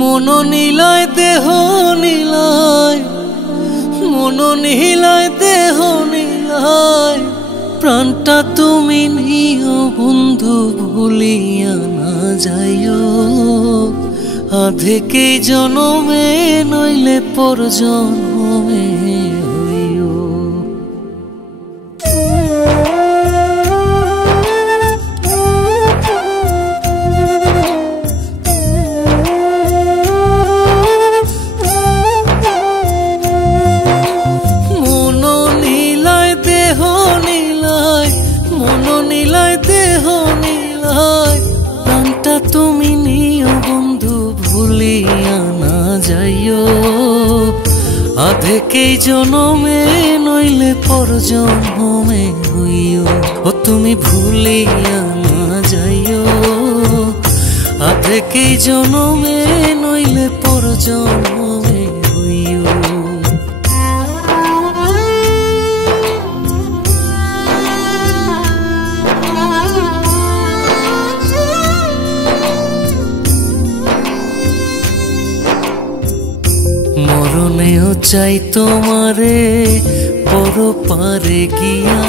মন নিলয় দেহ নিলয়, মন নিলয় দেহ নিলয়, প্রাণটা তুমি নিও বন্ধু ভুলিয়া না যাইও। আধেকে জনমে নইলে পর জনমে হইও। মন নিলয় দেহ নিলয়, মন নিলয় দেহ নিলয়, প্রাণটা তুমি নিও বন্ধু ভুলিয়া না যাইও। আধেকে জনমে নইলে পর জনমে হইও। ও তুমি ভুলিয়া না যাইও, আধেকে জনমে নইলে পর জনমে হইও। মরণেও চাই তোমারে পর পারে গিয়া,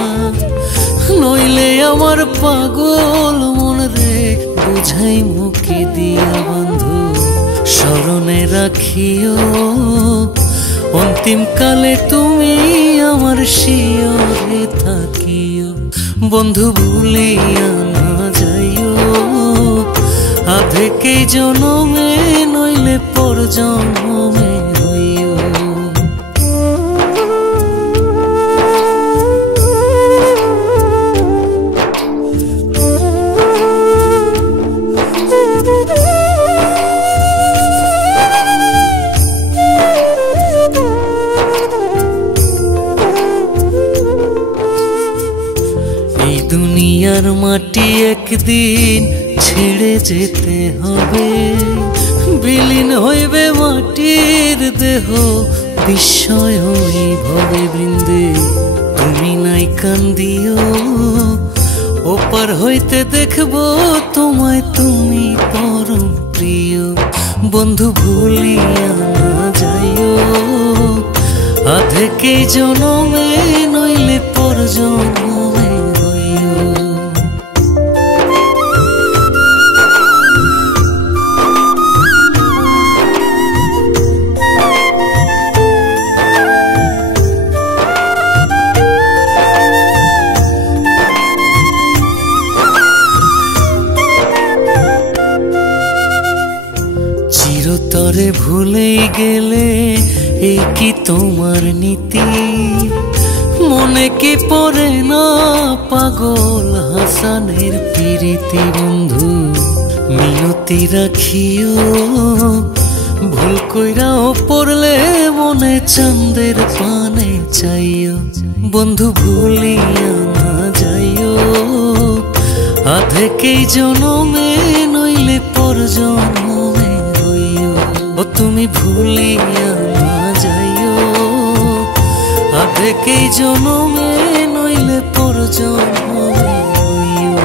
নইলে আমার পাগল মন রে বুঝাই মুখে দিয়া। বন্ধু স্মরণে রাখিও, অন্তিম কালে তুমি আমার শিয়রে থাকিও। বন্ধু ভুলিয়া না যাইও, আধেকে জনমে নইলে পর জনমে হইও। এই দুনিয়ার মাটি একদিন ছেড়ে যেতে হবে, বিলীন হইবে মাটির দেহ বিস্ময় ভবে বৃন্দে। তুমি নাই কান্দিও, ওপার হইতে দেখবো তোমায় তুমি পরম প্রিয়। বন্ধু ভুলিয়া না যাইও, আধেকে জনমে নইলে পর জনমে হইও। চিরতরে ভুলে গেলে এই কি তোমার নীতি? মনে কি পড়ে না পাগল হাসানের প্রীতি? বন্ধু মিনতি রাখিও, ভুল কইরাও পড়লে মনে চাঁদের পানে চাইও। বন্ধু ভুলিয়া না যাইও, আধেকে জনমে নইলে পর জনমে হইও। ও তুমি ভুলিয়া না যাইও, আধেকে জনমে নইলে পর জনমে হইও।